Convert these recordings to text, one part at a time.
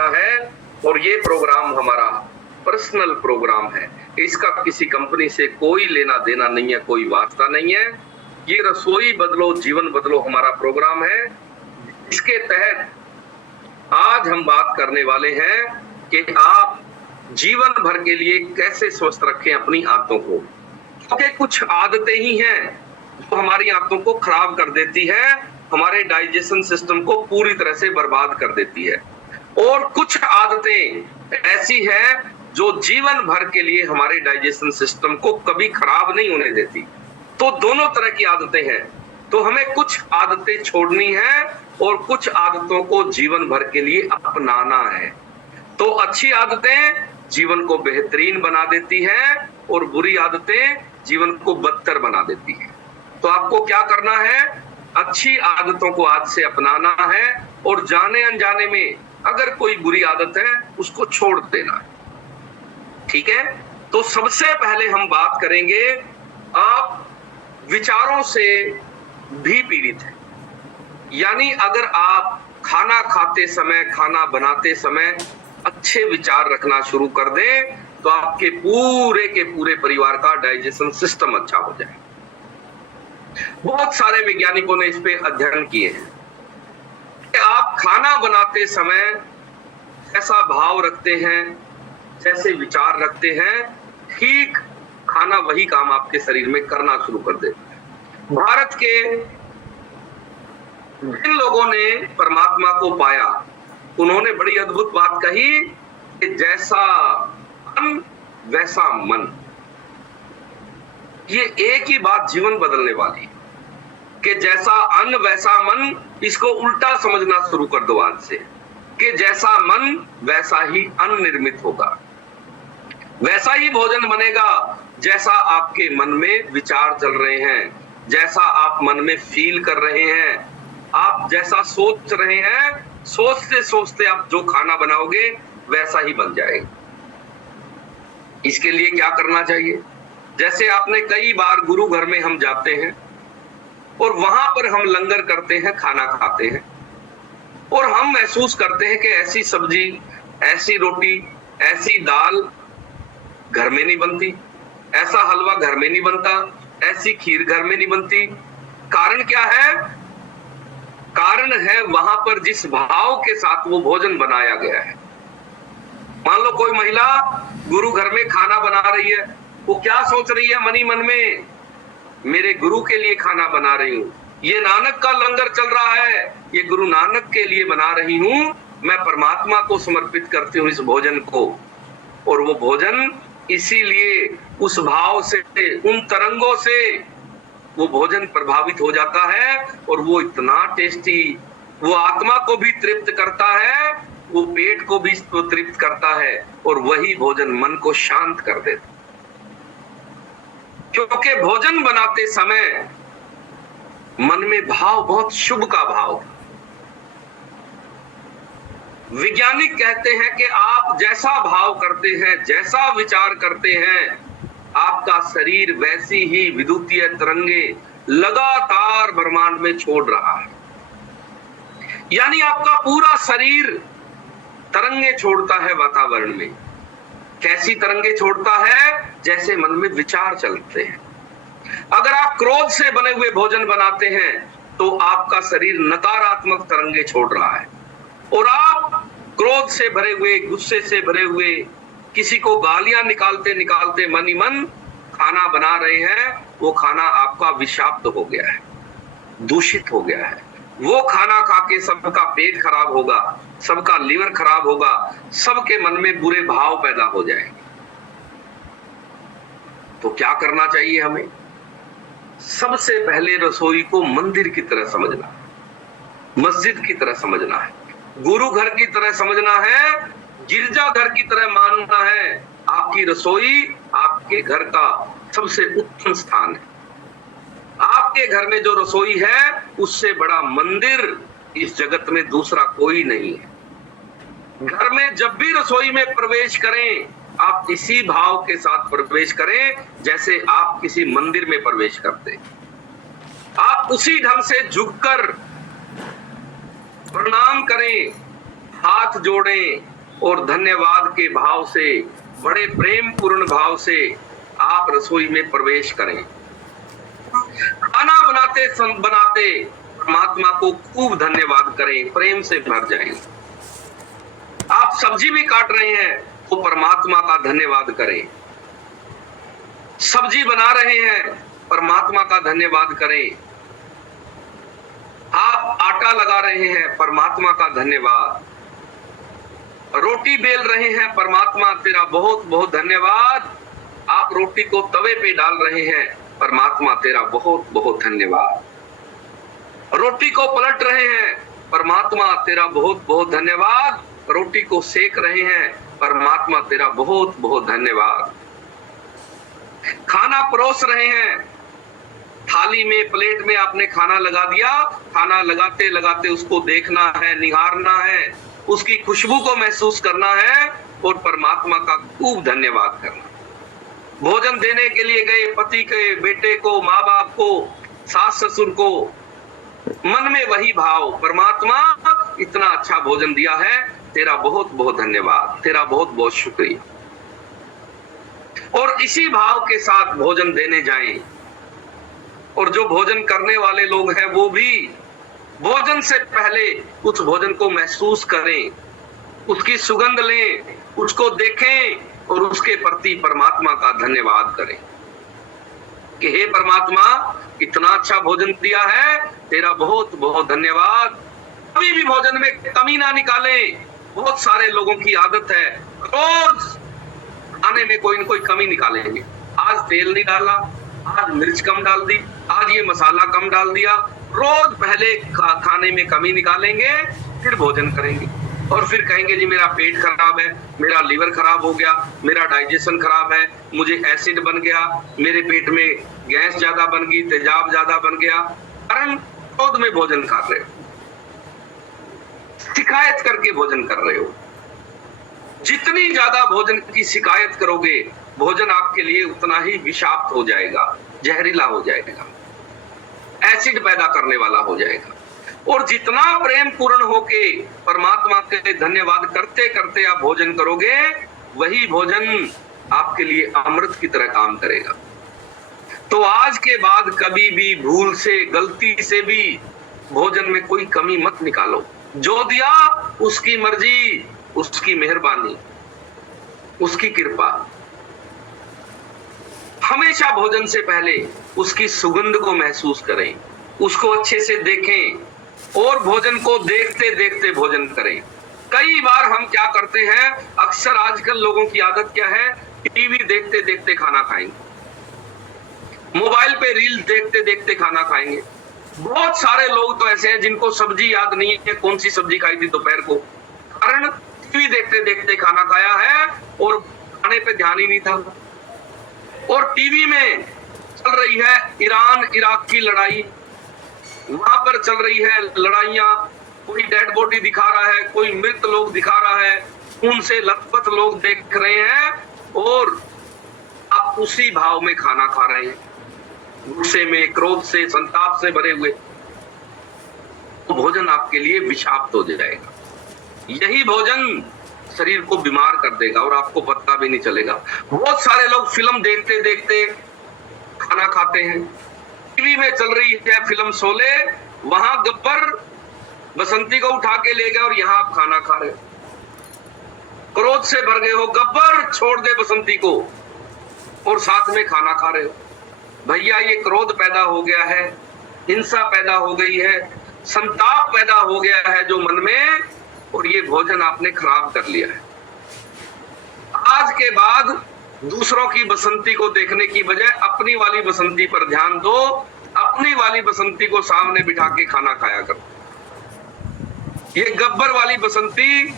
करना है और ये प्रोग्राम हमारा पर्सनल प्रोग्राम है। इसका किसी कंपनी से कोई लेना देना नहीं है, कोई वास्ता नहीं है। ये रसोई बदलो जीवन बदलो हमारा प्रोग्राम है। इसके तहत आज हम बात करने वाले हैं कि आप जीवन भर के लिए कैसे स्वस्थ रखें अपनी आदतों को। क्योंकि कुछ आदतें ही हैं जो हमारी आदतों को खराब कर देती है, हमारे डाइजेशन सिस्टम को पूरी तरह से बर्बाद कर देती है, और कुछ आदतें ऐसी हैं जो जीवन भर के लिए हमारे डाइजेशन सिस्टम को कभी खराब नहीं होने देती। तो दोनों तरह की आदतें हैं। तो हमें कुछ आदतें छोड़नी है और कुछ आदतों को जीवन भर के लिए अपनाना है। तो अच्छी आदतें जीवन को बेहतरीन बना देती है और बुरी आदतें जीवन को बदतर बना देती है। तो आपको क्या करना है? अच्छी आदतों को आज से अपनाना है और जाने अनजाने में अगर कोई बुरी आदत है उसको छोड़ देना है। ठीक है? तो सबसे पहले हम बात करेंगे, आप विचारों से भी पीड़ित हैं। यानी अगर आप खाना खाते समय, खाना बनाते समय अच्छे विचार रखना शुरू कर दें तो आपके पूरे के पूरे परिवार का डाइजेशन सिस्टम अच्छा हो जाए। बहुत सारे वैज्ञानिकों ने इस पे अध्ययन किए हैं कि आप खाना बनाते समय ऐसा भाव रखते हैं, जैसे विचार रखते हैं, ठीक खाना वही काम आपके शरीर में करना शुरू कर देता है। भारत के जिन लोगों ने परमात्मा को पाया उन्होंने बड़ी अद्भुत बात कही कि जैसा अन्न वैसा मन। ये एक ही बात जीवन बदलने वाली कि जैसा अन्न वैसा मन, इसको उल्टा समझना शुरू कर दो आज से कि जैसा मन वैसा ही अन्न निर्मित होगा, वैसा ही भोजन बनेगा जैसा आपके मन में विचार चल रहे हैं, जैसा आप मन में फील कर रहे हैं, आप जैसा सोच रहे हैं, सोचते सोचते आप जो खाना बनाओगे वैसा ही बन जाएगा। इसके लिए क्या करना चाहिए? जैसे आपने कई बार गुरु घर में हम जाते हैं और वहां पर हम लंगर करते हैं, खाना खाते हैं और हम महसूस करते हैं कि ऐसी सब्जी, ऐसी रोटी, ऐसी दाल घर में नहीं बनती, ऐसा हलवा घर में नहीं बनता, ऐसी खीर घर में नहीं बनती। कारण क्या है? कारण है वहां पर जिस भाव के साथ वो भोजन बनाया गया है। मान लो कोई महिला गुरु घर में खाना बना रही है, वो क्या सोच रही है मनी मन में? मेरे गुरु के लिए खाना बना रही हूं, ये नानक का लंगर चल रहा है, ये गुरु नानक के लिए बना रही हूं, मैं परमात्मा को समर्पित करती हूं इस भोजन को। और वो भोजन इसीलिए उस भाव से, उन तरंगों से वो भोजन प्रभावित हो जाता है और वो इतना टेस्टी, वो आत्मा को भी तृप्त करता है, वो पेट को भी तृप्त करता है और वही भोजन मन को शांत कर देता। क्योंकि भोजन बनाते समय मन में भाव बहुत शुभ का भाव था। वैज्ञानिक कहते हैं कि आप जैसा भाव करते हैं, जैसा विचार करते हैं, आपका शरीर वैसी ही विद्युतीय तरंगे लगातार ब्रह्मांड में छोड़ रहा है। यानी आपका पूरा शरीर तरंगे छोड़ता है वातावरण में। कैसी तरंगे छोड़ता है? जैसे मन में विचार चलते हैं। अगर आप क्रोध से बने हुए भोजन बनाते हैं तो आपका शरीर नकारात्मक तरंगे छोड़ रहा है, और आप क्रोध से भरे हुए, गुस्से से भरे हुए, किसी को गालियां निकालते निकालते मन ही मन खाना बना रहे हैं, वो खाना आपका विषाक्त हो गया है, दूषित हो गया है। वो खाना खा के सबका पेट खराब होगा, सबका लीवर खराब होगा, सबके मन में बुरे भाव पैदा हो जाएंगे। तो क्या करना चाहिए हमें? सबसे पहले रसोई को मंदिर की तरह समझना है, मस्जिद की तरह समझना है, गुरु घर की तरह समझना है, गिरजा घर की तरह मानना है। आपकी रसोई आपके घर का सबसे उत्तम स्थान है। आपके घर में जो रसोई है उससे बड़ा मंदिर इस जगत में दूसरा कोई नहीं है। घर में जब भी रसोई में प्रवेश करें, आप इसी भाव के साथ प्रवेश करें जैसे आप किसी मंदिर में प्रवेश करते। आप उसी ढंग से झुककर प्रणाम करें, हाथ जोड़ें और धन्यवाद के भाव से, बड़े प्रेम पूर्ण भाव से आप रसोई में प्रवेश करें। खाना बनाते बनाते परमात्मा को खूब धन्यवाद करें, प्रेम से भर जाएं। आप सब्जी भी काट रहे हैं तो परमात्मा का धन्यवाद करें। सब्जी बना रहे हैं, परमात्मा का धन्यवाद करें। आप आटा लगा रहे हैं, परमात्मा का धन्यवाद। रोटी बेल रहे हैं, परमात्मा तेरा बहुत बहुत धन्यवाद। आप रोटी को तवे पे डाल रहे हैं, परमात्मा तेरा बहुत बहुत धन्यवाद। रोटी को पलट रहे हैं, परमात्मा तेरा बहुत बहुत धन्यवाद। रोटी को सेक रहे हैं, परमात्मा तेरा बहुत बहुत धन्यवाद। खाना परोस रहे हैं, थाली में प्लेट में आपने खाना लगा दिया, खाना लगाते लगाते उसको देखना है, निहारना है, उसकी खुशबू को महसूस करना है और परमात्मा का खूब धन्यवाद करना। भोजन देने के लिए गए पति के, बेटे को, माँ बाप को, सास ससुर को, मन में वही भाव, परमात्मा इतना अच्छा भोजन दिया है, तेरा बहुत बहुत धन्यवाद, तेरा बहुत बहुत शुक्रिया। और इसी भाव के साथ भोजन देने जाएं। और जो भोजन करने वाले लोग हैं वो भी भोजन से पहले उस भोजन को महसूस करें, उसकी सुगंध लें, उसको देखें और उसके प्रति परमात्मा का धन्यवाद करें कि हे परमात्मा इतना अच्छा भोजन दिया है, तेरा बहुत बहुत धन्यवाद। कभी भी भोजन में कमी ना निकालें। बहुत सारे लोगों की आदत है रोज खाने में कोई न कोई कमी निकालेंगे। आज तेल नहीं डाला, आज मिर्च कम डाल दी, आज ये मसाला कम डाल दिया। रोज पहले खाने में कमी निकालेंगे, फिर भोजन करेंगे और फिर कहेंगे जी मेरा पेट खराब है, मेरा लीवर खराब हो गया, मेरा डाइजेशन खराब है, मुझे एसिड बन गया, मेरे पेट में गैस ज्यादा बन गई, तेजाब ज्यादा बन गया। कारण क्रोध में भोजन खा रहे हो, शिकायत करके भोजन कर रहे हो। जितनी ज्यादा भोजन की शिकायत करोगे, भोजन आपके लिए उतना ही विषाक्त हो जाएगा, जहरीला हो जाएगा, एसिड पैदा करने वाला हो जाएगा। और जितना प्रेम पूर्ण होके परमात्मा के धन्यवाद करते करते आप भोजन करोगे, वही भोजन आपके लिए अमृत की तरह काम करेगा। तो आज के बाद कभी भी भूल से, गलती से भी भोजन में कोई कमी मत निकालो। जो दिया उसकी मर्जी, उसकी मेहरबानी, उसकी कृपा। हमेशा भोजन से पहले उसकी सुगंध को महसूस करें, उसको अच्छे से देखें और भोजन को देखते देखते भोजन करें। कई बार हम क्या करते हैं, अक्सर आजकल लोगों की आदत क्या है, टीवी देखते देखते खाना खाएंगे, मोबाइल पे रील देखते देखते खाना खाएंगे। बहुत सारे लोग तो ऐसे हैं जिनको सब्जी याद नहीं है कौन सी सब्जी खाई थी दोपहर को, कारण टीवी देखते देखते खाना खाया है और खाने पे ध्यान ही नहीं था। और टीवी में चल रही है ईरान इराक की लड़ाई, वहां पर चल रही है लड़ाइयां, कोई डेड बॉडी दिखा रहा है, कोई मृत लोग दिखा रहा है, खून से लथपथ लोग देख रहे हैं और आप उसी भाव में खाना खा रहे हैं, गुस्से में, क्रोध से, संताप से भरे हुए। तो भोजन आपके लिए विषाक्त हो जाएगा। यही भोजन शरीर को बीमार कर देगा और आपको पता भी नहीं चलेगा। बहुत सारे लोग फिल्म देखते देखते खाना खाते हैं। टीवी में चल रही है फिल्म शोले, वहां गब्बर बसंती को उठा के ले गए और यहाँ आप खाना खा रहे हो। क्रोध से भर गए हो, गब्बर छोड़ दे बसंती को, और साथ में खाना खा रहे हो। भैया ये क्रोध पैदा हो गया है, हिंसा पैदा हो गई है, संताप पैदा हो गया है जो मन में, और ये भोजन आपने खराब कर लिया है। आज के बाद दूसरों की बसंती को देखने की बजाय अपनी वाली बसंती पर ध्यान दो, अपनी वाली बसंती को सामने बिठा के खाना खाया करो। ये गब्बर वाली बसंती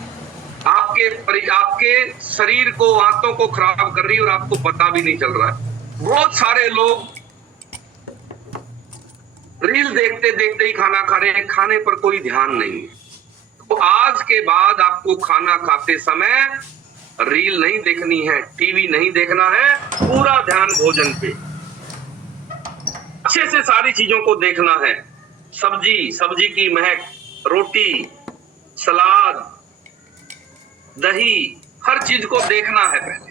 आपके शरीर को, आंतों को खराब कर रही है और आपको पता भी नहीं चल रहा है। बहुत सारे लोग रील देखते देखते ही खाना खा रहे हैं, खाने पर कोई ध्यान नहीं है। तो आज के बाद आपको खाना खाते समय रील नहीं देखनी है, टीवी नहीं देखना है, पूरा ध्यान भोजन पे, अच्छे से सारी चीजों को देखना है। सब्जी की महक, रोटी, सलाद, दही, हर चीज को देखना है पहले।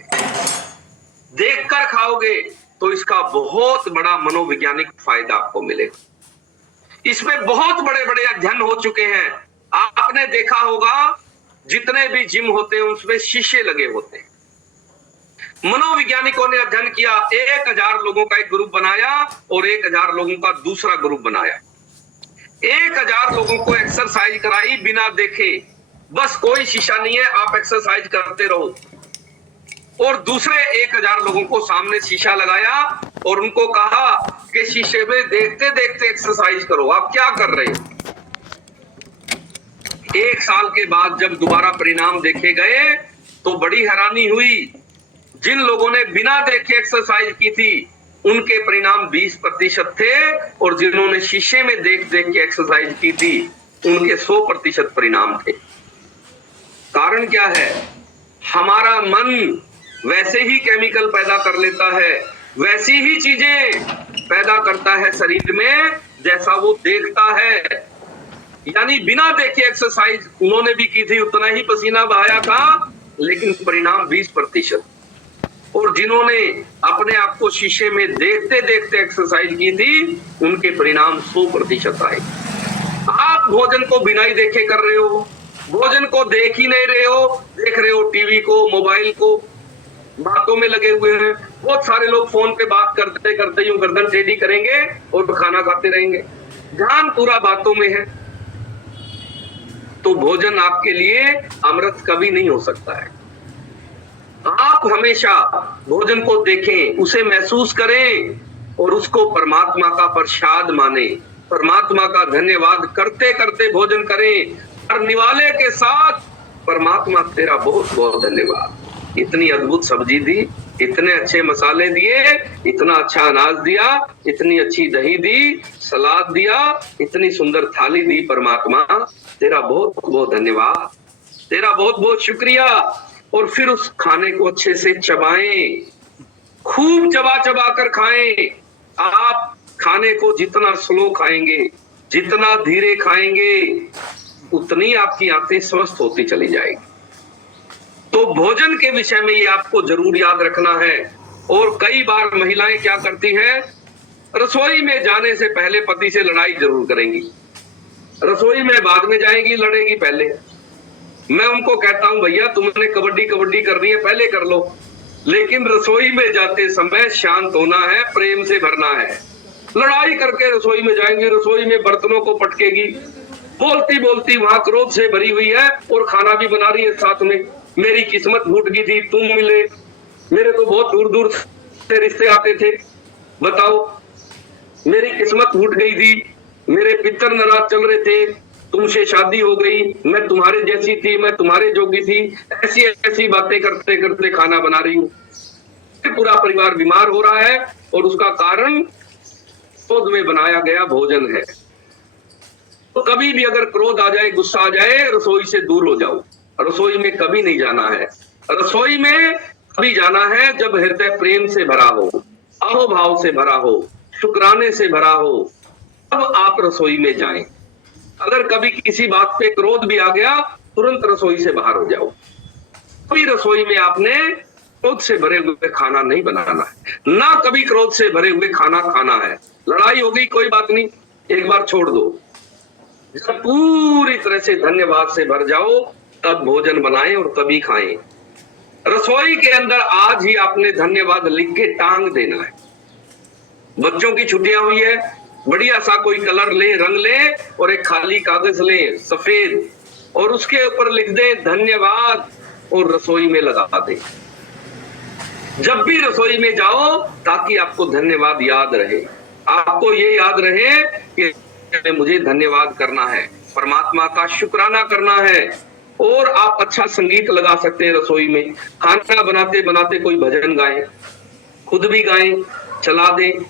देखकर खाओगे तो इसका बहुत बड़ा मनोवैज्ञानिक फायदा आपको मिलेगा। इसमें बहुत बड़े बड़े अध्ययन हो चुके हैं। आपने देखा होगा जितने भी जिम होते हैं उसमें शीशे लगे होते हैं। मनोवैज्ञानिकों ने अध्ययन किया, 1000 लोगों का एक ग्रुप बनाया और 1000 लोगों का दूसरा ग्रुप बनाया। 1000 लोगों को एक्सरसाइज कराई बिना देखे, बस कोई शीशा नहीं है, आप एक्सरसाइज करते रहो। और दूसरे 1000 लोगों को सामने शीशा लगाया और उनको कहा कि शीशे में देखते देखते एक्सरसाइज करो। आप क्या कर रहे हो? 1 साल के बाद जब दोबारा परिणाम देखे गए तो बड़ी हैरानी हुई। जिन लोगों ने बिना देखे एक्सरसाइज की थी उनके परिणाम 20% थे और जिन्होंने शीशे में देख देख के एक्सरसाइज की थी उनके 100% परिणाम थे। कारण क्या है? हमारा मन वैसे ही केमिकल पैदा कर लेता है, वैसी ही चीजें पैदा करता है शरीर में जैसा वो देखता है। यानी बिना देखे एक्सरसाइज उन्होंने भी की थी, उतना ही पसीना बहाया था, लेकिन परिणाम 20%। और जिन्होंने अपने आप को शीशे में देखते देखते एक्सरसाइज की थी उनके परिणाम 100% आए। आप भोजन को बिना ही देखे कर रहे हो, भोजन को देख ही नहीं रहे हो, देख रहे हो टीवी को, मोबाइल को, बातों में लगे हुए हैं। बहुत सारे लोग फोन पे बात करते करते यूं गर्दन टेढ़ी करेंगे और खाना खाते रहेंगे, ध्यान पूरा बातों में है। तो भोजन आपके लिए अमृत कभी नहीं हो सकता है। आप हमेशा भोजन को देखें, उसे महसूस करें और उसको परमात्मा का प्रसाद माने, परमात्मा का धन्यवाद करते करते भोजन करें। और निवाले के साथ परमात्मा तेरा बहुत बहुत धन्यवाद, इतनी अद्भुत सब्जी दी, इतने अच्छे मसाले दिए, इतना अच्छा अनाज दिया, इतनी अच्छी दही दी, सलाद दिया, इतनी सुंदर थाली दी। परमात्मा तेरा बहुत बहुत धन्यवाद, तेरा बहुत बहुत शुक्रिया। और फिर उस खाने को अच्छे से चबाएं, खूब चबा चबा कर खाएं। आप खाने को जितना स्लो खाएंगे, जितना धीरे खाएंगे, उतनी आपकी आंतें स्वस्थ होती चली जाएगी। तो भोजन के विषय में ये आपको जरूर याद रखना है। और कई बार महिलाएं क्या करती हैं, रसोई में जाने से पहले पति से लड़ाई जरूर करेंगी, रसोई में बाद में जाएगी, लड़ेगी पहले। मैं उनको कहता हूं भैया तुमने कबड्डी कबड्डी करनी है, पहले कर लो, लेकिन रसोई में जाते समय शांत होना है, प्रेम से भरना है। लड़ाई करके रसोई में जाएंगे, रसोई में बर्तनों को पटकेगी, बोलती बोलती वहां क्रोध से भरी हुई है और खाना भी बना रही है साथ में। मेरी किस्मत फूट गई थी, तुम मिले, मेरे तो बहुत दूर दूर से रिश्ते आते थे, बताओ मेरी किस्मत फूट गई थी, मेरे पितर नाराज चल रहे थे, तुमसे शादी हो गई, मैं तुम्हारे जैसी थी, मैं तुम्हारे जोगी थी, ऐसी ऐसी बातें करते करते खाना बना रही हूँ। पूरा परिवार बीमार हो रहा है और उसका कारण क्रोध में बनाया गया भोजन है। तो कभी भी अगर क्रोध आ जाए, गुस्सा आ जाए, रसोई से दूर हो जाओ। रसोई में कभी नहीं जाना है। रसोई में कभी जाना है जब हृदय प्रेम से भरा हो, अहोभाव से भरा हो, शुक्राने से भरा हो, तब आप रसोई में जाएं। अगर कभी किसी बात पे क्रोध भी आ गया, तुरंत रसोई से बाहर हो जाओ। कभी रसोई में आपने क्रोध से भरे हुए खाना नहीं बनाना है, ना कभी क्रोध से भरे हुए खाना खाना है। लड़ाई हो गई, कोई बात नहीं, एक बार छोड़ दो। जब पूरी तरह से धन्यवाद से भर जाओ तब भोजन बनाएं और तभी खाएं। रसोई के अंदर आज ही आपने धन्यवाद लिख के टांग देना है। बच्चों की छुट्टियां हुई है, बढ़िया सा कोई कलर ले, रंग ले और एक खाली कागज ले सफेद, और उसके ऊपर लिख दे धन्यवाद और रसोई में लगा दे। जब भी रसोई में जाओ ताकि आपको धन्यवाद याद रहे, आपको ये याद रहे कि मुझे धन्यवाद करना है, परमात्मा का शुक्राना करना है। और आप अच्छा संगीत लगा सकते हैं रसोई में, खाना बनाते बनाते कोई भजन गाएं, खुद भी गाएं, चला दें,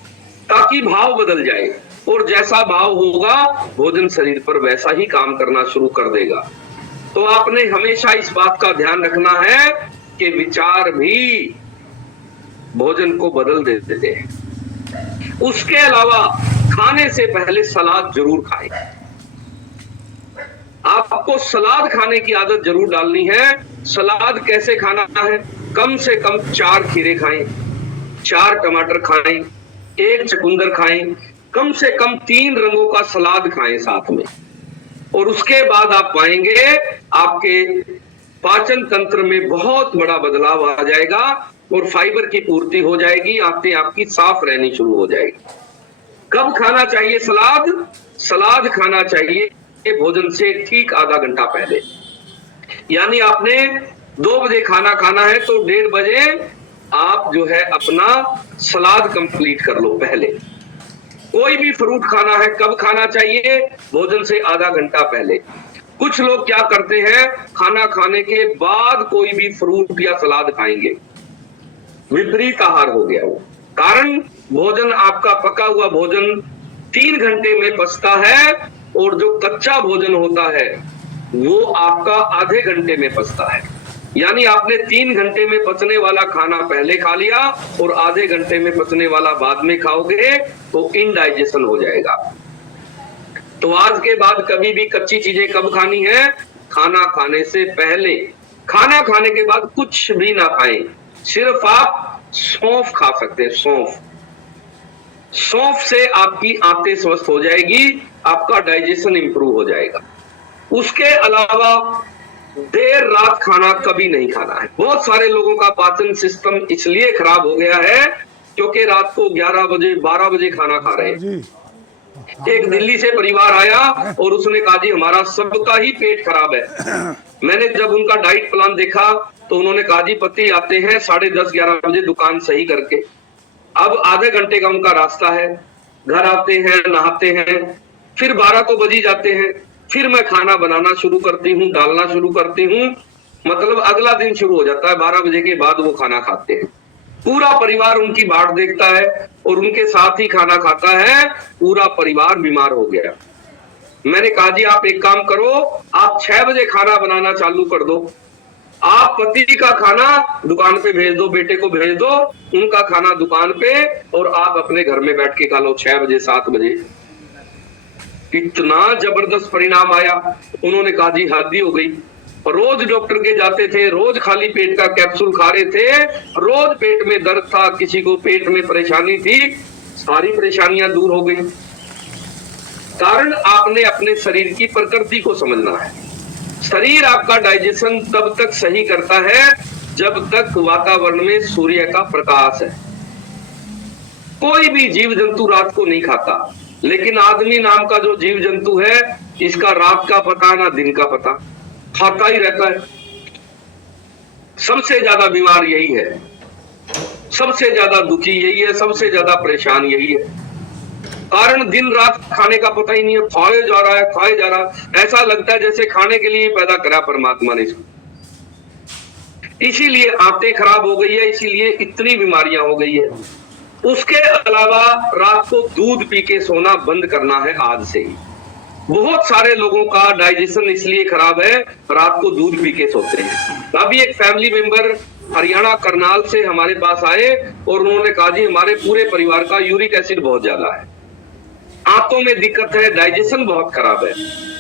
ताकि भाव बदल जाए। और जैसा भाव होगा भोजन शरीर पर वैसा ही काम करना शुरू कर देगा। तो आपने हमेशा इस बात का ध्यान रखना है कि विचार भी भोजन को बदल देते हैं। उसके अलावा खाने से पहले सलाद जरूर खाएं। आपको सलाद खाने की आदत जरूर डालनी है। सलाद कैसे खाना है? कम से कम 4 खीरे खाएं, 4 टमाटर खाएं, 1 चुकंदर खाएं, कम से कम 3 रंगों का सलाद खाएं साथ में। और उसके बाद आप पाएंगे आपके पाचन तंत्र में बहुत बड़ा बदलाव आ जाएगा और फाइबर की पूर्ति हो जाएगी, आंतें आपकी साफ रहनी शुरू हो जाएगी। कब खाना चाहिए सलाद? सलाद खाना चाहिए भोजन से ठीक आधा घंटा पहले। यानी आपने 2 बजे खाना खाना है तो 1:30 बजे आप जो है अपना सलाद कंप्लीट कर लो पहले। कोई भी फ्रूट खाना है कब खाना चाहिए? भोजन से आधा घंटा पहले। कुछ लोग क्या करते हैं, खाना खाने के बाद कोई भी फ्रूट या सलाद खाएंगे, विपरीत आहार हो गया वो। कारण भोजन आपका पका हुआ भोजन 3 घंटे में पचता है और जो कच्चा भोजन होता है वो आपका आधे घंटे में पचता है। यानी आपने 3 घंटे में पचने वाला खाना पहले खा लिया और आधे घंटे में पचने वाला बाद में खाओगे तो इनडाइजेशन हो जाएगा। तो आज के बाद कभी भी कच्ची चीजें कब खानी है? खाना खाने से पहले। खाना खाने के बाद कुछ भी ना खाएं, सिर्फ आप सौंफ खा सकते हैं। सौंफ से आपकी आंतें स्वस्थ हो जाएगी, आपका डाइजेशन इंप्रूव हो जाएगा। उसके अलावा देर रात खाना कभी नहीं खाना है। बहुत सारे लोगों का पाचन सिस्टम इसलिए खराब हो गया है क्योंकि रात को 11 बजे 12 बजे खाना खा रहे हैं। एक दिल्ली से परिवार आया और उसने कहा जी हमारा सबका ही पेट खराब है। मैंने जब उनका डाइट प्लान देखा तो उन्होंने कहा जी पति आते हैं 10:30-11 बजे दुकान सही करके, अब आधे घंटे का उनका रास्ता है, घर आते हैं, नहाते हैं, फिर 12 तो बज ही जाते हैं, फिर मैं खाना बनाना शुरू करती हूँ, डालना शुरू करती हूँ, मतलब अगला दिन शुरू हो जाता है। 12 बजे के बाद वो खाना खाते हैं। पूरा परिवार उनकी बाट देखता है और उनके साथ ही खाना खाता है। पूरा परिवार बीमार हो गया। मैंने कहा जी आप एक काम करो, आप 6 बजे खाना बनाना चालू कर दो। आप पति का खाना दुकान पे भेज दो, बेटे को भेज दो, उनका खाना दुकान पे, और आप अपने घर में बैठ के खा लो 6 बजे 7 बजे। इतना जबरदस्त परिणाम आया। उन्होंने कहा जी हद ही हो गई। रोज डॉक्टर के जाते थे, रोज खाली पेट का कैप्सूल खा रहे थे, रोज पेट में दर्द था, किसी को पेट में परेशानी थी, सारी परेशानियां दूर हो गई। कारण आपने अपने शरीर की प्रकृति को समझना है। शरीर आपका डाइजेशन तब तक सही करता है जब तक वातावरण में सूर्य का प्रकाश है। कोई भी जीव जंतु रात को नहीं खाता, लेकिन आदमी नाम का जो जीव जंतु है इसका रात का पता ना दिन का पता, खाता ही रहता है। सबसे ज्यादा बीमार यही है, सबसे ज्यादा दुखी यही है, सबसे ज्यादा परेशान यही है। कारण दिन रात खाने का पता ही नहीं है, खाए जा रहा है, खाए जा रहा है। ऐसा लगता है जैसे खाने के लिए पैदा करा परमात्मा ने इसको। इसीलिए आंतें खराब हो गई है, इसीलिए इतनी बीमारियां हो गई है। उसके अलावा रात को दूध पी के सोना बंद करना है आज से ही। बहुत सारे लोगों का डाइजेशन इसलिए खराब है, रात को दूध पी के सोते हैं। अभी एक फैमिली मेंबर हरियाणा करनाल से हमारे पास आए और उन्होंने कहा जी हमारे पूरे परिवार का यूरिक एसिड बहुत ज्यादा है, आंतों में दिक्कत है, डाइजेशन बहुत खराब है।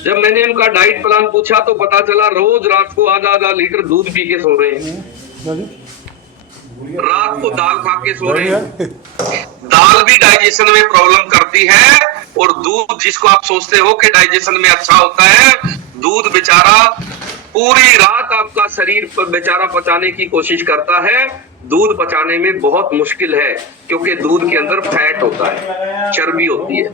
जब मैंने उनका डाइट प्लान पूछा तो पता चला रोज रात को आधा लीटर दूध पी के सो रहे हैं, रात को दाल खा के सो रहे हैं। दाल भी डाइजेशन में प्रॉब्लम करती है, और दूध जिसको आप सोचते हो कि डाइजेशन में अच्छा होता है, दूध बेचारा पूरी रात आपका शरीर पर बेचारा पचाने की कोशिश करता है। दूध पचाने में बहुत मुश्किल है क्योंकि दूध के अंदर फैट होता है, चर्बी होती है।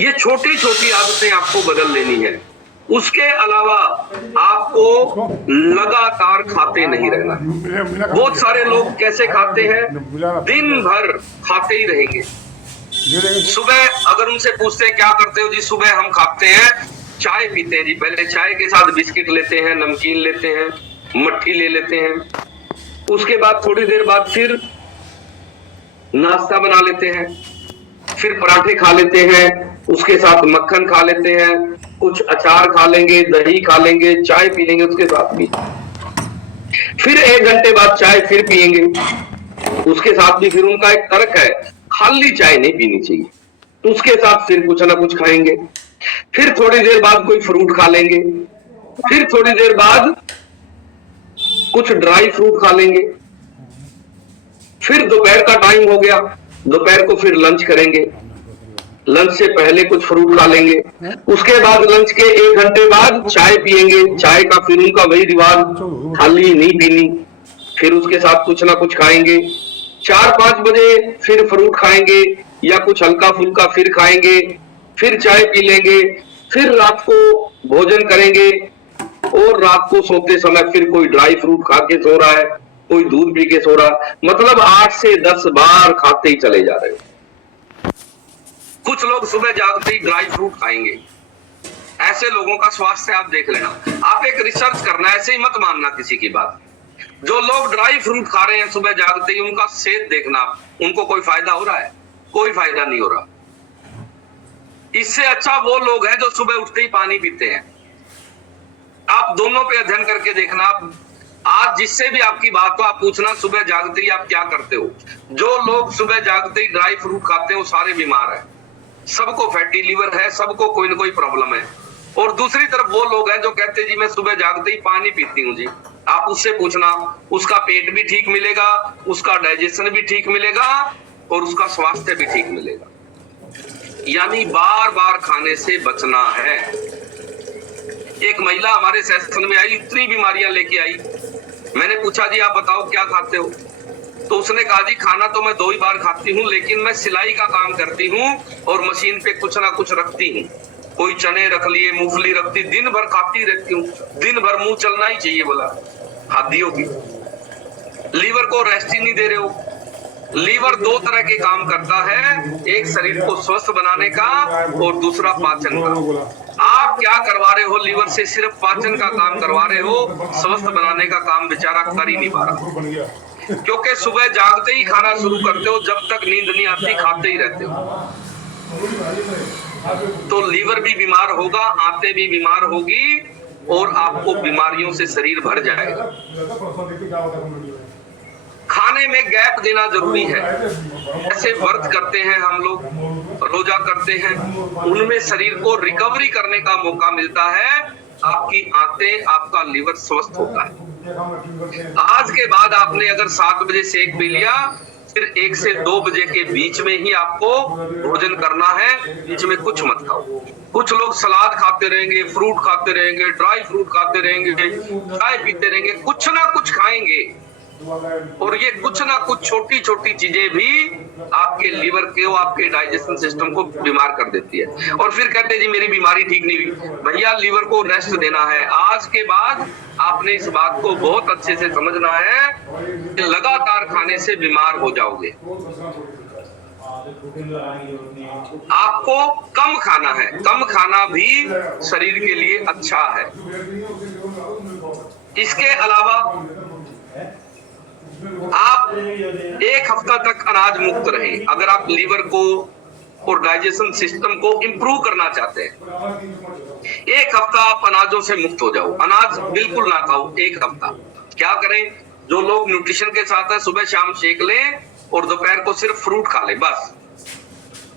ये छोटी छोटी आदतें आपको बदल लेनी है। उसके अलावा आपको लगातार खाते नहीं रहना। बहुत सारे लोग कैसे खाते हैं, दिन भर खाते ही रहेंगे। सुबह अगर उनसे पूछते हैं क्या करते हो जी, सुबह हम खाते हैं चाय पीते हैं जी। पहले चाय के साथ बिस्किट लेते हैं, नमकीन लेते हैं, मट्ठी ले लेते हैं। उसके बाद थोड़ी देर बाद फिर नाश्ता बना लेते हैं, फिर पराठे खा लेते हैं, उसके साथ मक्खन खा लेते हैं, कुछ अचार खा लेंगे, दही खा लेंगे, चाय पी लेंगे उसके साथ भी। फिर 1 घंटे बाद चाय फिर पिएंगे, उसके साथ भी फिर उनका एक तर्क है खाली चाय नहीं पीनी चाहिए, तो उसके साथ फिर कुछ ना कुछ खाएंगे। फिर थोड़ी देर बाद कोई फ्रूट खा लेंगे, फिर थोड़ी देर बाद कुछ ड्राई फ्रूट खा लेंगे। फिर दोपहर का टाइम हो गया, दोपहर को फिर लंच करेंगे। लंच से पहले कुछ फ्रूट खा लेंगे। उसके बाद लंच के 1 घंटे बाद चाय पिएंगे। चाय का फिर उनका वही रिवाज, खाली नहीं पीनी। फिर उसके साथ कुछ ना कुछ खाएंगे। 4-5 बजे फिर फ्रूट खाएंगे या कुछ हल्का फुल्का फिर खाएंगे। फिर चाय पी लेंगे। फिर रात को भोजन करेंगे और रात को सोते समय फिर कोई ड्राई फ्रूट खा के सो रहा है, कोई दूध पी के सो रहा। मतलब 8 से 10 बार खाते ही चले जा रहे हो। कुछ लोग सुबह जागते ही ड्राई फ्रूट खाएंगे। ऐसे लोगों का स्वास्थ्य आप देख लेना। आप एक रिसर्च करना, ऐसे ही मत मानना किसी की बात। जो लोग ड्राई फ्रूट खा रहे हैं सुबह जागते ही, उनका सेहत देखना, उनको कोई फायदा हो रहा है? कोई फायदा नहीं हो रहा। इससे अच्छा वो लोग हैं जो सुबह उठते ही पानी पीते हैं। आप दोनों पे अध्ययन करके देखना। आप आज जिससे भी आपकी बात हो, आप पूछना सुबह जागते ही आप क्या करते हो। जो लोग सुबह जागते ही ड्राई फ्रूट खाते हैं वो सारे बीमार हैं। सबको फैटी लीवर है, सबको कोई ना कोई प्रॉब्लम है। और दूसरी तरफ वो लोग हैं जो कहते हैं जी मैं सुबह जागते ही पानी पीती हूँ जी। आप उससे पूछना, उसका पेट भी ठीक मिलेगा, उसका डाइजेशन भी ठीक मिलेगा और उसका स्वास्थ्य भी ठीक मिलेगा। यानी बार बार खाने से बचना है। एक महिला हमारे सेशन में आई, इतनी बीमारियां लेके आई। मैंने पूछा जी आप बताओ क्या खाते हो? तो उसने कहा जी खाना तो मैं 2 ही बार खाती हूँ, लेकिन मैं सिलाई का काम करती हूँ और मशीन पे कुछ ना कुछ रखती हूँ। कोई चने रख लिए, मूंगफली रखती, दिन भर खाती रहती हूँ। दिन भर मुंह चलना ही चाहिए। बोला हाथी होगी। लीवर को रेस्ट ही नहीं दे रहे हो। लीवर 2 तरह के काम करता है, एक शरीर को स्वस्थ बनाने का और दूसरा पाचन का। आप क्या करवा रहे हो? लीवर से सिर्फ पाचन का काम करवा रहे हो, स्वस्थ बनाने का काम बेचारा कर ही नहीं पा रहा। क्योंकि सुबह जागते ही खाना शुरू करते हो, जब तक नींद नहीं आती खाते ही रहते हो। तो लीवर भी बीमार होगा, आंतें भी बीमार होगी और आपको बीमारियों से शरीर भर जाएगा। खाने में गैप देना जरूरी है। ऐसे व्रत करते हैं हम लोग, रोजा करते हैं, उनमें शरीर को रिकवरी करने का मौका मिलता है। आपकी आंतें, आपका लीवर स्वस्थ होता है। आज के बाद आपने अगर 7 बजे शेक पी लिया, फिर 1 से 2 बजे के बीच में ही आपको भोजन करना है। बीच में कुछ मत खाओ। कुछ लोग सलाद खाते रहेंगे, फ्रूट खाते रहेंगे, ड्राई फ्रूट खाते रहेंगे, चाय पीते रहेंगे, कुछ ना कुछ खाएंगे। और ये कुछ ना कुछ छोटी छोटी चीजें भी आपके लीवर के, आपके डाइजेशन सिस्टम को बीमार कर देती है। और फिर कहते हैं जी मेरी बीमारी ठीक नहीं हुई। भैया लीवर को रेस्ट देना है। आज के बाद आपने इस बात को बहुत अच्छे से समझना है कि लगातार खाने से बीमार हो जाओगे। आपको कम खाना है। कम खाना भी शरीर के लिए अच्छा है। इसके अलावा आप 1 हफ्ता तक अनाज मुक्त रहें। अगर आप लीवर को और डाइजेशन सिस्टम को इंप्रूव करना चाहते हैं, 1 हफ्ता आप अनाजों से मुक्त हो जाओ। अनाज बिल्कुल ना खाओ 1 हफ्ता। क्या करें? जो लोग न्यूट्रिशन के साथ है, सुबह शाम शेक लें और दोपहर को सिर्फ फ्रूट खा लें, बस।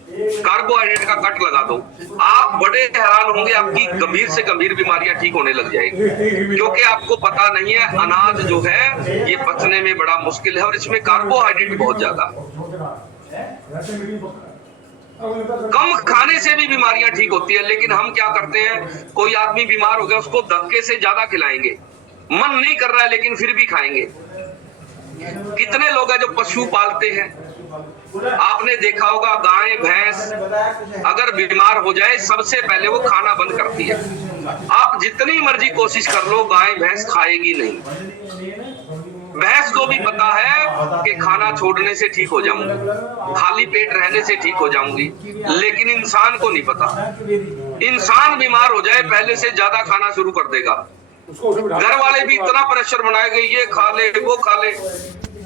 कार्बोहाइड्रेट का कट लगा दो। आप बड़े हैरान होंगे, आपकी गंभीर से गंभीर बीमारियां ठीक होने लग जाएगी। क्योंकि आपको पता नहीं है अनाज जो है ये पचने में बड़ा मुश्किल है और इसमें कार्बोहाइड्रेट बहुत ज्यादा। कम खाने से भी बीमारियां ठीक होती है, लेकिन हम क्या करते हैं? कोई आदमी बीमार हो गया, उसको धक्के से ज्यादा खिलाएंगे। मन नहीं कर रहा है लेकिन फिर भी खाएंगे। कितने लोग हैं जो पशु पालते हैं? आपने देखा होगा गाय भैंस अगर बीमार हो जाए, सबसे पहले वो खाना बंद करती है। आप जितनी मर्जी कोशिश कर लो, गाय भैंस खाएगी नहीं। भैंस को भी पता है कि खाना छोड़ने से ठीक हो जाऊंगी, खाली पेट रहने से ठीक हो जाऊंगी, लेकिन इंसान को नहीं पता। इंसान बीमार हो जाए पहले से ज्यादा खाना शुरू कर देगा। घर वाले भी इतना प्रेशर बनाएंगे, ये खा ले वो खा ले।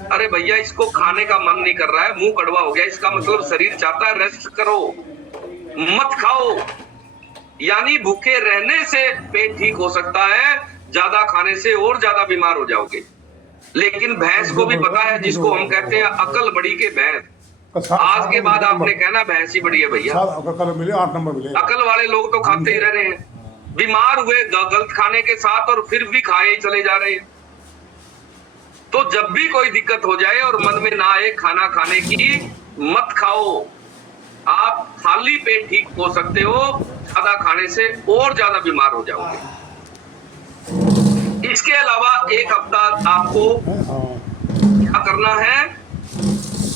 अरे भैया इसको खाने का मन नहीं कर रहा है, मुंह कड़वा हो गया, इसका मतलब शरीर चाहता है रेस्ट करो, मत खाओ। यानी भूखे रहने से पेट ठीक हो सकता है, ज्यादा खाने से और ज्यादा बीमार हो जाओगे। लेकिन भैंस को भी पता है, जिसको हम कहते हैं अकल बड़ी के भैंस। आज के बाद आपने कहना भैंस ही बड़ी है भैया। अकल मिले 8 नंबर मिले। अकल वाले लोग तो खाते ही रह रहे हैं। बीमार हुए गलत खाने के साथ और फिर भी खाए चले जा रहे हैं। तो जब भी कोई दिक्कत हो जाए और मन में ना आए खाना खाने की, मत खाओ। आप खाली पेट ठीक हो सकते हो, ज्यादा खाने से और ज्यादा बीमार हो जाओगे। इसके अलावा एक हफ्ता आपको क्या करना है,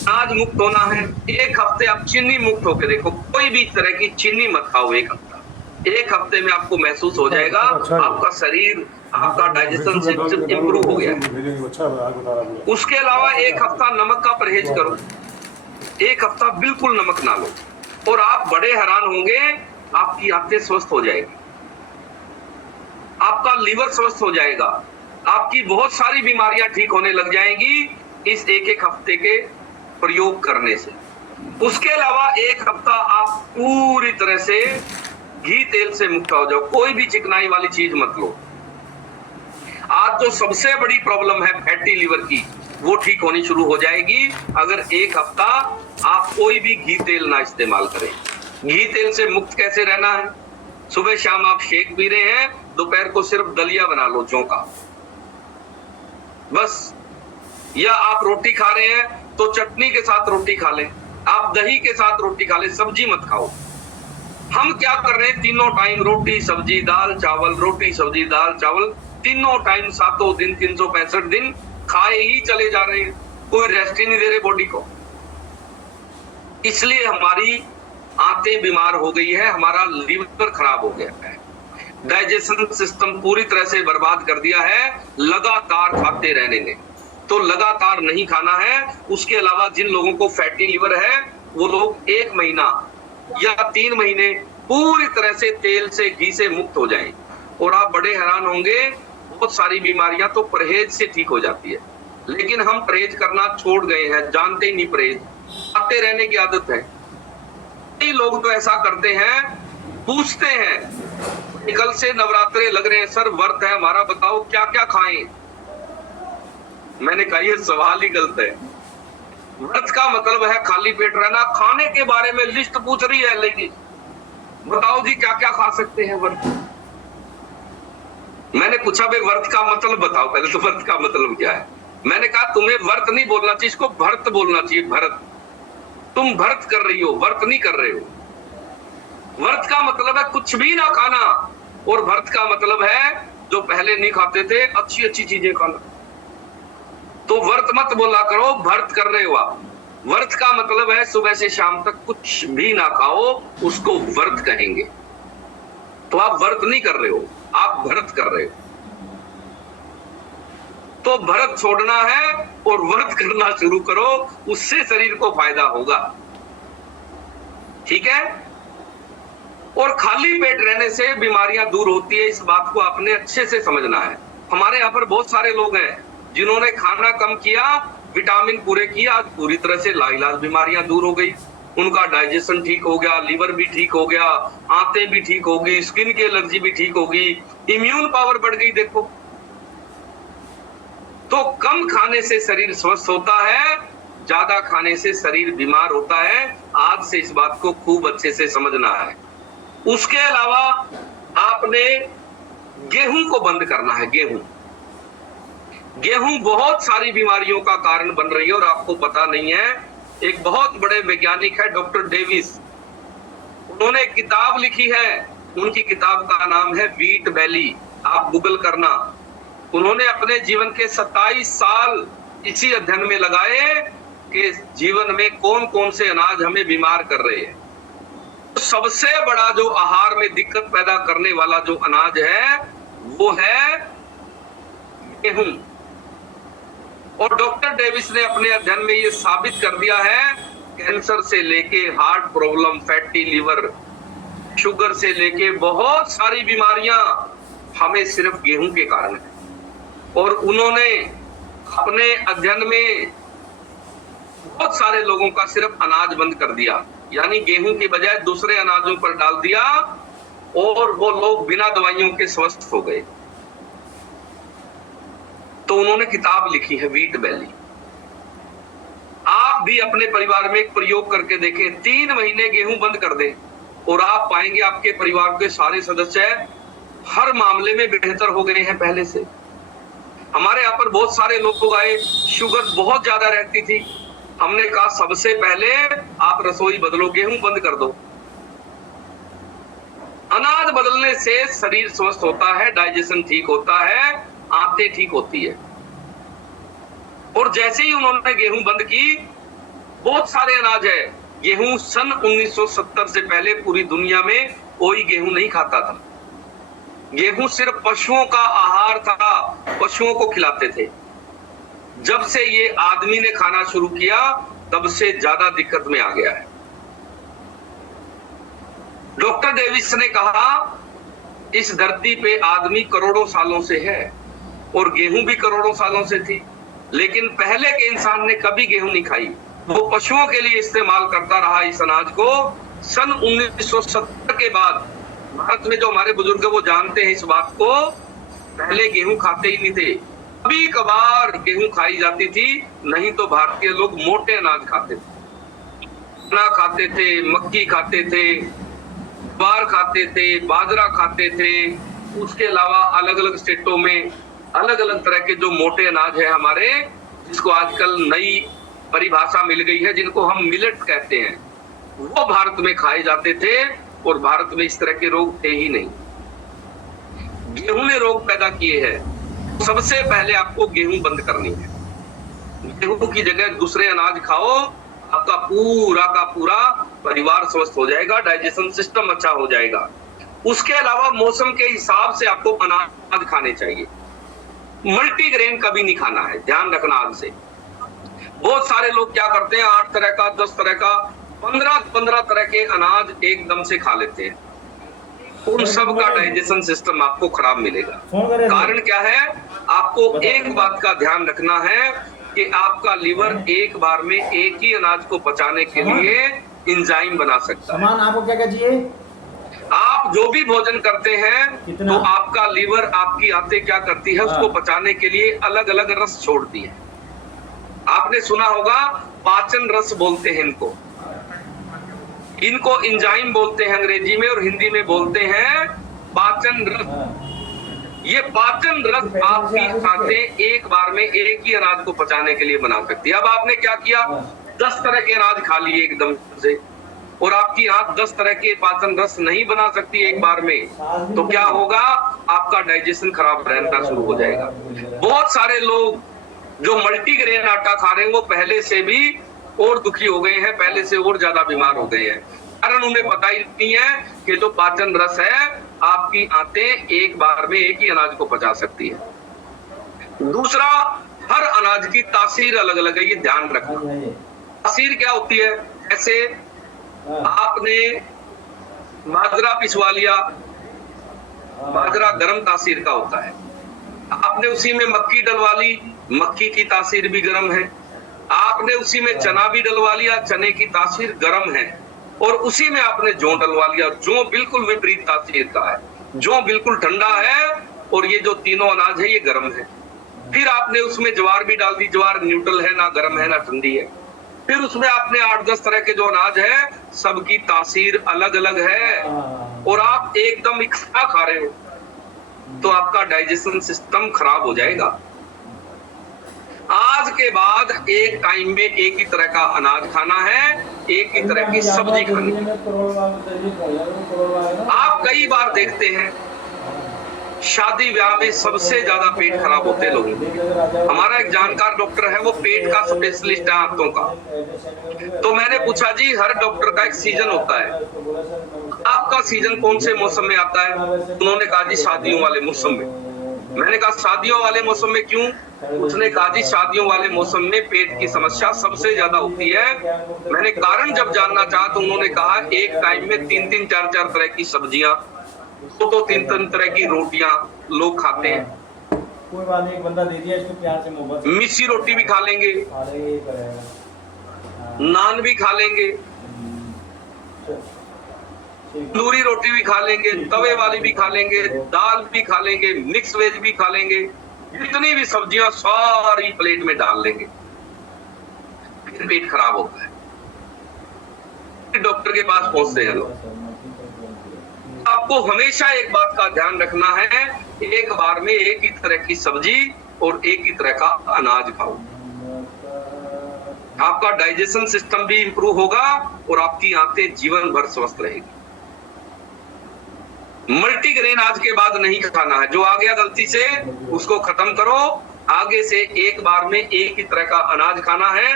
अनाज मुक्त होना है। एक हफ्ते आप चीनी मुक्त होकर देखो, कोई भी तरह की चीनी मत खाओ एक हफ्ता। एक हफ्ते में आपको महसूस हो जाएगा आपका शरीर, आपका डाइजेशन सिस्टम इंप्रूव हो गया है। उसके अलावा एक हफ्ता नमक का परहेज करो, एक हफ्ता बिल्कुल नमक ना लो, और आप बड़े हैरान होंगे, आपकी आंतें स्वस्थ हो जाएगी, आपका लीवर स्वस्थ हो जाएगा, आपकी बहुत सारी बीमारियां ठीक होने लग जाएंगी इस एक एक हफ्ते के प्रयोग करने से। उसके अलावा एक हफ्ता आप पूरी तरह से घी तेल से मुक्त हो जाओ, कोई भी चिकनाई वाली चीज मत लो। आज जो सबसे बड़ी प्रॉब्लम है फैटी लीवर की, वो ठीक होनी शुरू हो जाएगी अगर एक हफ्ता आप कोई भी घी तेल ना इस्तेमाल करें। घी तेल से मुक्त कैसे रहना है, सुबह शाम आप शेक पी रहे हैं, दोपहर को सिर्फ दलिया बना लो जौ का बस, या आप रोटी खा रहे हैं तो चटनी के साथ रोटी खा लें, आप दही के साथ रोटी खा लें, सब्जी मत खाओ। हम क्या कर रहे हैं, तीनों टाइम रोटी सब्जी दाल चावल, रोटी सब्जी दाल चावल, तीनों टाइम 7 दिन 365 दिन खाए ही चले जा रहे हैं, कोई रेस्ट ही नहीं दे रहे बॉडी को। इसलिए हमारी आंतें बीमार हो गई है, हमारा लीवर खराब हो गया है, डाइजेशन सिस्टम पूरी तरह से बर्बाद कर दिया है लगातार खाते रहने ने। तो लगातार नहीं खाना है। उसके अलावा जिन लोगों को फैटी लीवर है वो लोग 1 महीना या 3 महीने पूरी तरह से तेल से घी से मुक्त हो जाएं, और आप बड़े हैरान होंगे, बहुत सारी बीमारियां तो परहेज से ठीक हो जाती है। लेकिन हम परहेज करना छोड़ गए हैं, जानते ही नहीं परहेज, खाते रहने की आदत है। कई लोग तो ऐसा करते हैं, पूछते हैं कल से नवरात्रे लग रहे हैं सर, व्रत है हमारा, बताओ क्या क्या खाएं। मैंने कहा ये सवाल ही गलत है। व्रत का मतलब है खाली पेट रहना। खाने के बारे में लिस्ट पूछ रही है लेडी, बताओ जी क्या क्या खा सकते हैं व्रत। मैंने पूछा भाई व्रत का मतलब बताओ, पहले तो व्रत का मतलब क्या है। मैंने कहा तुम्हें व्रत नहीं बोलना चाहिए, इसको भरत बोलना चाहिए, भरत। तुम भरत कर रही हो, व्रत नहीं कर रहे हो। व्रत का मतलब है कुछ भी ना खाना, और व्रत का मतलब है जो पहले नहीं खाते थे अच्छी अच्छी चीजें खाना। तो व्रत मत बोला करो, व्रत कर रहे हो आप। व्रत का मतलब है सुबह से शाम तक कुछ भी ना खाओ, उसको व्रत कहेंगे। तो आप व्रत नहीं कर रहे हो, आप भरत कर रहे हो। तो भरत छोड़ना है और व्रत करना शुरू करो, उससे शरीर को फायदा होगा, ठीक है। और खाली पेट रहने से बीमारियां दूर होती है, इस बात को आपने अच्छे से समझना है। हमारे यहाँ पर बहुत सारे लोग हैं जिन्होंने खाना कम किया, विटामिन पूरे किए, आज पूरी तरह से लाइलाज बीमारियां दूर हो गई। उनका डाइजेशन ठीक हो गया, लीवर भी ठीक हो गया, आंतें भी ठीक हो गई, स्किन की एलर्जी भी ठीक हो गई, इम्यून पावर बढ़ गई। देखो, तो कम खाने से शरीर स्वस्थ होता है, ज्यादा खाने से शरीर बीमार होता है। आज से इस बात को खूब अच्छे से समझना है। उसके अलावा आपने गेहूं को बंद करना है। गेहूं बहुत सारी बीमारियों का कारण बन रही है और आपको पता नहीं है। एक बहुत बड़े वैज्ञानिक है डॉक्टर डेविस, उन्होंने एक किताब लिखी है, उनकी किताब का नाम है व्हीट वैली, आप गूगल करना। उन्होंने अपने जीवन के 27 साल इसी अध्ययन में लगाए कि जीवन में कौन कौन से अनाज हमें बीमार कर रहे हैं। सबसे बड़ा जो आहार में दिक्कत पैदा करने वाला जो अनाज है वो है गेहूं। और डॉक्टर डेविस ने अपने अध्ययन में ये साबित कर दिया है, कैंसर से लेके heart problem, fatty liver, sugar से लेके बहुत सारी बीमारियां हमें सिर्फ गेहूं के कारण है। और उन्होंने अपने अध्ययन में बहुत सारे लोगों का सिर्फ अनाज बंद कर दिया, यानी गेहूं की बजाय दूसरे अनाजों पर डाल दिया, और वो लोग बिना दवाइयों के स्वस्थ हो गए। तो उन्होंने किताब लिखी है व्हीट वैली। आप भी अपने परिवार में एक प्रयोग करके देखें, 3 महीने गेहूं बंद कर दें और आप पाएंगे आपके परिवार के सारे सदस्य हर मामले में बेहतर हो गए हैं पहले से। हमारे यहाँ पर बहुत सारे लोग आए, शुगर बहुत ज्यादा रहती थी, हमने कहा सबसे पहले आप रसोई बदलो, गेहूं बंद कर दो। अनाज बदलने से शरीर स्वस्थ होता है, डाइजेशन ठीक होता है, आंतें ठीक होती है। और जैसे ही उन्होंने गेहूं बंद की, बहुत सारे अनाज है, गेहूं सन 1970 से पहले पूरी दुनिया में कोई गेहूं नहीं खाता था। गेहूं सिर्फ पशुओं का आहार था, पशुओं को खिलाते थे। जब से ये आदमी ने खाना शुरू किया, तब से ज्यादा दिक्कत में आ गया है। डॉक्टर डेविस ने कहा इस धरती पे आदमी करोड़ों सालों से है और गेहूं भी करोड़ों सालों से थी, लेकिन पहले के इंसान ने कभी गेहूं नहीं खाई। वो पशुओं के लिए इस्तेमाल करता रहा इस अनाज को। सन 1970 के बाद भारत में जो हमारे बुजुर्ग वो जानते हैं इस बात को, पहले गेहूं खाते ही नहीं थे, कभी कभार गेहूं खाई जाती थी, नहीं तो भारतीय लोग मोटे अनाज खाते थे, चना खाते थे, मक्की खाते थे, ज्वार खाते थे, बाजरा खाते थे। उसके अलावा अलग अलग स्टेटों में अलग अलग तरह के जो मोटे अनाज है हमारे, जिसको आजकल नई परिभाषा मिल गई है, जिनको हम मिलेट कहते हैं, वो भारत में खाए जाते थे और भारत में इस तरह के रोग थे ही नहीं। गेहूं ने रोग पैदा किए हैं। सबसे पहले आपको गेहूं बंद करनी है। गेहूं की जगह दूसरे अनाज खाओ, आपका पूरा का पूरा परिवार स्वस्थ हो जाएगा, डाइजेशन सिस्टम अच्छा हो जाएगा। उसके अलावा मौसम के हिसाब से आपको अनाज खाने चाहिए। मल्टीग्रेन कभी नहीं खाना है, ध्यान रखना आज से। बहुत सारे लोग क्या करते हैं, 8 तरह का, 10 तरह का, 15 तरह के अनाज एकदम से खा लेते हैं। उन सब का डाइजेशन सिस्टम आपको खराब मिलेगा। कारण क्या है, आपको एक बात का ध्यान रखना है कि आपका लिवर एक बार में एक ही अनाज को पचाने के लिए एंजाइम बना सकता है। आपको क्या चाहिए? आप जो भी भोजन करते हैं तो आपका लिवर, आपकी आंतें क्या करती है, उसको पचाने के लिए अलग अलग रस छोड़ती है। आपने सुना होगा पाचन रस बोलते हैं इनको एंजाइम बोलते हैं अंग्रेजी में, और हिंदी में बोलते हैं पाचन रस। ये पाचन रस आपकी आंतें एक बार में एक ही अनाज को पचाने के लिए बना सकती है। अब आपने क्या किया, 10 तरह के अनाज खा लिए एकदम से, और आपकी आंत 10 तरह के पाचन रस नहीं बना सकती एक बार में, तो क्या होगा, आपका डाइजेशन खराब रहना शुरू हो जाएगा। बहुत सारे लोग जो मल्टीग्रेन आटा खा रहे हैं वो पहले से भी और दुखी हो गए हैं, पहले से और ज्यादा बीमार हो गए हैं। कारण उन्हें पता ही नहीं है कि जो पाचन रस है, आपकी आंतें एक बार में एक ही अनाज को पचा सकती है। दूसरा, हर अनाज की तासीर अलग अलग है, ये ध्यान रखना। तासीर क्या होती है, जैसे आपने बाजरा पिसवा लिया, बाजरा गर्म तासीर का होता है। आपने उसी में मक्की डलवा ली, मक्की की तासीर भी गर्म है। आपने उसी में चना भी डलवा लिया, चने की तासीर गर्म है। और उसी में आपने जौ डलवा लिया, जौ बिल्कुल विपरीत तासीर का है, जौ बिल्कुल ठंडा है, और ये जो तीनों अनाज है ये गर्म है। फिर आपने उसमें ज्वार भी डाल दी, ज्वार न्यूट्रल है, ना गर्म है ना ठंडी है। फिर उसमें आपने 8-10 तरह के जो अनाज है, सबकी तासीर अलग अलग है, और आप एकदम इकट्ठा खा रहे हो, तो आपका डाइजेशन सिस्टम खराब हो जाएगा। आज के बाद एक टाइम में एक ही तरह का अनाज खाना है, एक ही तरह की सब्जी खानी है। आप कई बार देखते हैं शादी ब्याह में सबसे ज्यादा पेट खराब होते हैं लोगों। हमारा एक जानकार डॉक्टर है, वो पेट का स्पेशलिस्ट है, आंतों का। तो मैंने पूछा, जी हर डॉक्टर का एक सीजन होता है, आपका सीजन कौन से मौसम में आता है? उन्होंने कहा, जी शादियों वाले मौसम में। मैंने कहा, शादियों वाले मौसम में क्यों? उसने कहा, जी शादियों वाले मौसम में पेट की समस्या सबसे ज्यादा होती है। मैंने कारण जब जानना चाहा तो उन्होंने कहा, एक टाइम में 3-3, 4-4 तरह की सब्जियां, 2-3 तरह की रोटियां लोग खाते हैं। कोई बात नहीं, एक बंदा दे दिया इसको प्यार से मोहब्बत। मिस्सी रोटी भी खा लेंगे, नान भी खा लेंगे, तंदूरी रोटी भी खा लेंगे, तवे वाली भी खा लेंगे, दाल भी खा लेंगे, मिक्स वेज भी खा लेंगे, जितनी भी सब्जियां सारी प्लेट में डाल लेंगे। फिर पेट खराब होता है, डॉक्टर के पास पहुंचते हैं लोग। आपको हमेशा एक बात का ध्यान रखना है, एक बार में एक ही तरह की सब्जी और एक ही तरह का अनाज खाओ। आपका डाइजेशन सिस्टम भी इंप्रूव होगा और आपकी आंतें जीवन भर स्वस्थ रहेगी। मल्टीग्रेन आज के बाद नहीं खाना है, जो आ गया गलती से उसको खत्म करो। आगे से एक बार में एक ही तरह का अनाज खाना है,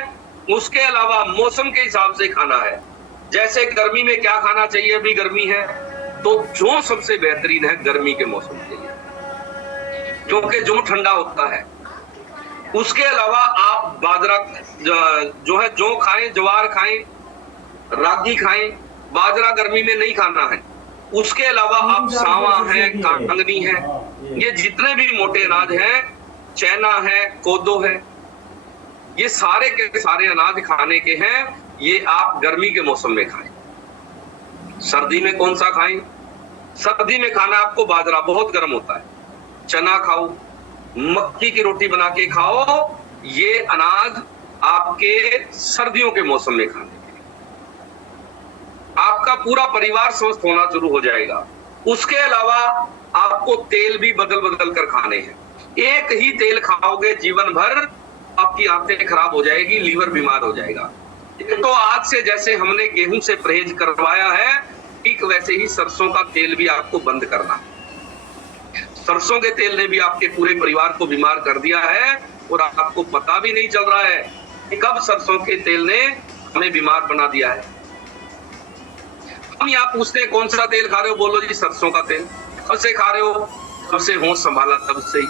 उसके अलावा मौसम के हिसाब से खाना है। जैसे गर्मी में क्या खाना चाहिए, अभी गर्मी है तो जौ सबसे बेहतरीन है गर्मी के मौसम के लिए, क्योंकि जौ ठंडा होता है। उसके अलावा आप बाजरा जो है जौ खाएं, ज्वार खाएं, रागी खाएं। बाजरा गर्मी में नहीं खाना है। उसके अलावा आप सावा है, कांगनी है, ये जितने भी मोटे अनाज हैं, चैना है, कोदो है, ये सारे के सारे अनाज खाने के हैं। ये आप गर्मी के मौसम में खाएं। सर्दी में कौन सा खाएं? सर्दी में खाना आपको बाजरा, बहुत गर्म होता है। चना खाओ, मक्की की रोटी बना के खाओ। ये अनाज आपके सर्दियों के मौसम में खाने के लिए। आपका पूरा परिवार स्वस्थ होना शुरू हो जाएगा। उसके अलावा आपको तेल भी बदल बदल कर खाने हैं। एक ही तेल खाओगे जीवन भर, आपकी आंतें खराब हो जाएगी, लीवर बीमार हो जाएगा। तो आज से जैसे हमने गेहूं से परहेज करवाया है, ठीक वैसे ही सरसों का तेल भी आपको बंद करना है। सरसों के तेल ने भी आपके पूरे परिवार को बीमार कर दिया है और आपको पता भी नहीं चल रहा है कि कब सरसों के तेल ने हमें बीमार बना दिया है। हम यहाँ पूछते हैं कौन सा तेल खा रहे हो, बोलो जी सरसों का तेल। कब से खा रहे हो? कब से होश संभाला तब से ही।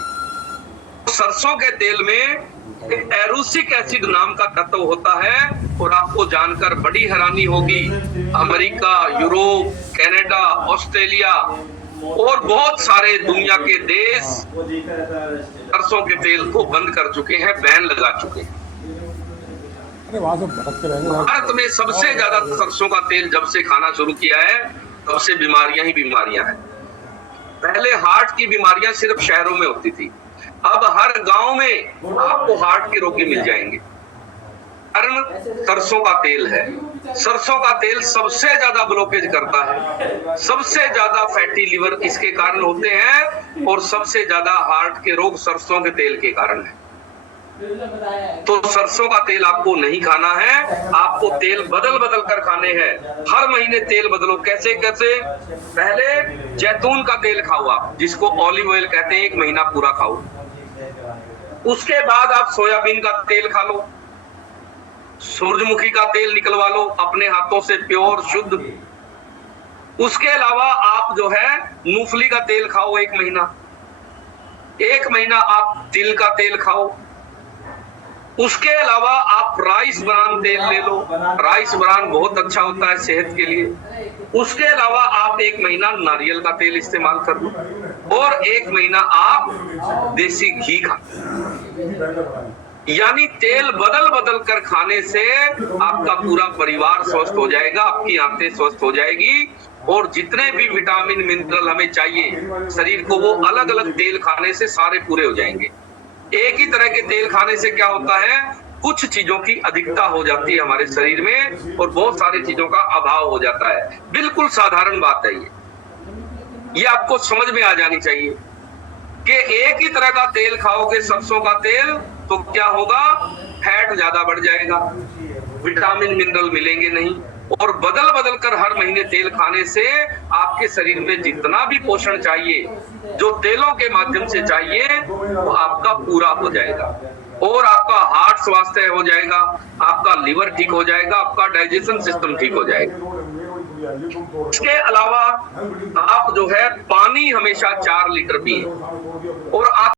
सरसों के तेल में एक एरोसिक एसिड नाम का तत्व होता है और आपको जानकर बड़ी हैरानी होगी, अमेरिका, यूरोप, कनाडा, ऑस्ट्रेलिया और बहुत सारे दुनिया के देश सरसों के तेल को बंद कर चुके हैं, बैन लगा चुके हैं। भारत में सबसे ज्यादा सरसों का तेल जब से खाना शुरू किया है, तब से बीमारियां ही बीमारियां हैं। पहले हार्ट की बीमारियां सिर्फ शहरों में होती थी, अब हर गांव में आपको हार्ट के रोगी मिल जाएंगे। कारण सरसों का तेल है। सरसों का तेल सबसे ज्यादा ब्लॉकेज करता है, सबसे ज्यादा फैटी लिवर इसके कारण होते हैं और सबसे ज्यादा हार्ट के रोग सरसों के तेल के कारण है। तो सरसों का तेल आपको नहीं खाना है, आपको तेल बदल बदल कर खाने हैं। हर महीने तेल बदलो। कैसे कैसे? पहले जैतून का तेल खाओ आप, जिसको ऑलिव ऑयल कहते हैं, 1 महीना पूरा खाओ। उसके बाद आप सोयाबीन का तेल खा लो, सूरजमुखी का तेल निकलवा लो अपने हाथों से, प्योर शुद्ध। उसके अलावा आप जो है मूंगफली का तेल खाओ 1 महीना। 1 महीना आप तिल का तेल खाओ। उसके अलावा आप राइस ब्रान तेल ले लो, राइस ब्रान बहुत अच्छा होता है सेहत के लिए। उसके अलावा आप 1 महीना नारियल का तेल इस्तेमाल कर लो और 1 महीना आप देसी घी खा। यानी तेल बदल बदल कर खाने से आपका पूरा परिवार स्वस्थ हो जाएगा, आपकी आंतें स्वस्थ हो जाएगी और जितने भी विटामिन मिनरल हमें चाहिए शरीर को, वो अलग अलग तेल खाने से सारे पूरे हो जाएंगे। एक ही तरह के तेल खाने से क्या होता है, कुछ चीजों की अधिकता हो जाती है हमारे शरीर में और बहुत सारी चीजों का अभाव हो जाता है। बिल्कुल साधारण बात है ये आपको समझ में आ जानी चाहिए कि एक ही तरह का तेल खाओगे सरसों का तेल तो क्या होगा, फैट ज्यादा बढ़ जाएगा, विटामिन मिनरल मिलेंगे नहीं। और बदल बदल कर हर महीने तेल खाने से आपके शरीर में जितना भी पोषण चाहिए, जो तेलों के माध्यम से चाहिए, वो आपका पूरा हो जाएगा और आपका हार्ट स्वास्थ्य हो जाएगा, आपका लिवर ठीक हो जाएगा, आपका डाइजेशन सिस्टम ठीक हो जाएगा। इसके अलावा आप जो है पानी हमेशा 4 लीटर पिए और आप